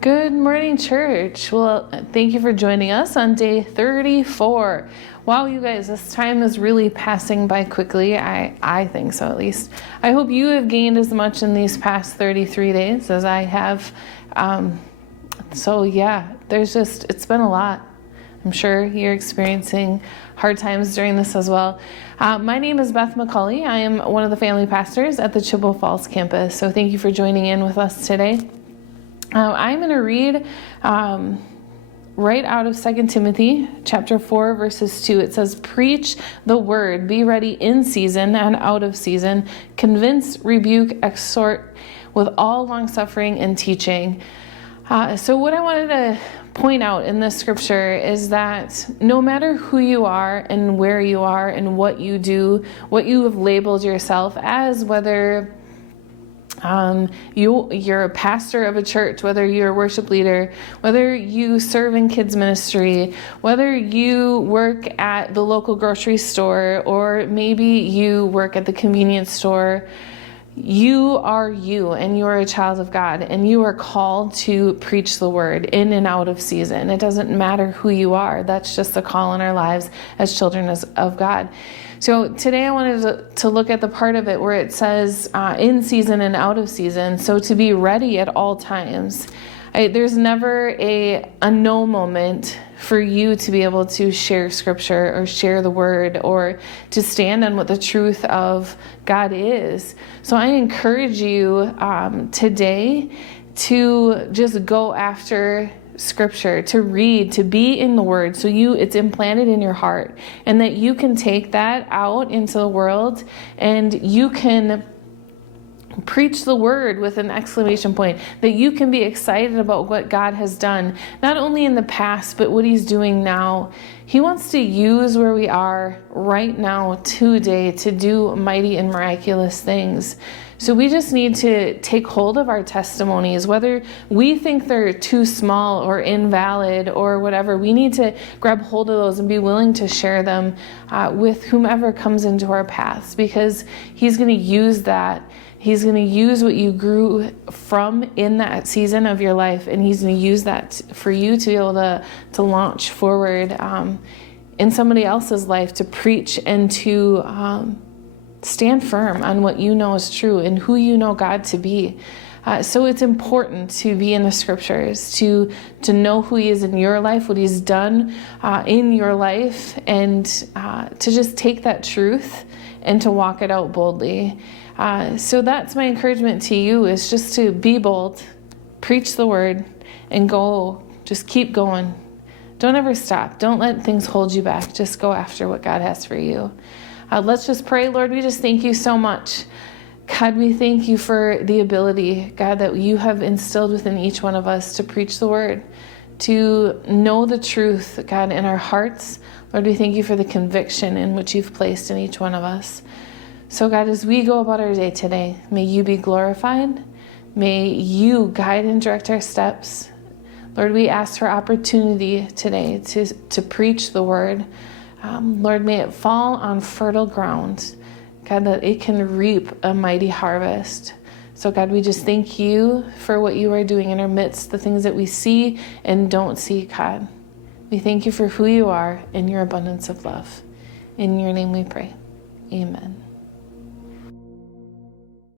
Good morning, church. Well, thank you for joining us on day 34. Wow, you guys, this time is really passing by quickly. I think so, at least. I hope you have gained as much in these past 33 days as I have. So yeah, it's been a lot. I'm sure you're experiencing hard times during this as well. My name is Beth McCauley. I am one of the family pastors at the Chippewa Falls campus. So thank you for joining in with us today. I'm going to read right out of 2 Timothy chapter 4, verses 2. It says, "Preach the word, be ready in season and out of season, convince, rebuke, exhort with all long-suffering and teaching." So what I wanted to point out in this scripture is that no matter who you are and where you are and what you do, what you have labeled yourself as, whether you're a pastor of a church, whether you're a worship leader, whether you serve in kids ministry, whether you work at the local grocery store, or maybe you work at the convenience store, you are you, and you are a child of God, and you are called to preach the word in and out of season. It doesn't matter who you are. That's just a call in our lives as children of God. So today I wanted to look at the part of it where it says in season and out of season. So to be ready at all times. There's never a no moment for you to be able to share scripture or share the word or to stand on what the truth of God is. So I encourage you today to just go after scripture, to read, to be in the word, so it's implanted in your heart, and that you can take that out into the world and you can preach the word with an exclamation point, that you can be excited about what God has done, not only in the past, but what he's doing now. He wants to use where we are right now today to do mighty and miraculous things. So we just need to take hold of our testimonies, whether we think they're too small or invalid or whatever. We need to grab hold of those and be willing to share them with whomever comes into our paths, because he's going to use that. He's going to use what you grew from in that season of your life, and he's going to use that for you to be able to launch forward in somebody else's life, to preach and to stand firm on what you know is true and who you know God to be. So it's important to be in the scriptures, to know who he is in your life, what he's done in your life, and to just take that truth and to walk it out boldly. So that's my encouragement to you, is just to be bold, preach the word, and go. Just keep going. Don't ever stop. Don't let things hold you back. Just go after what God has for you. Let's just pray. Lord, we just thank you so much. God, we thank you for the ability, God, that you have instilled within each one of us to preach the word, to know the truth, God, in our hearts. Lord, we thank you for the conviction in which you've placed in each one of us. So God, as we go about our day today, may you be glorified. May you guide and direct our steps. Lord, we ask for opportunity today to preach the word. Lord, may it fall on fertile ground, God, that it can reap a mighty harvest. So God, we just thank you for what you are doing in our midst, the things that we see and don't see, God. We thank you for who you are and your abundance of love. In your name we pray. Amen.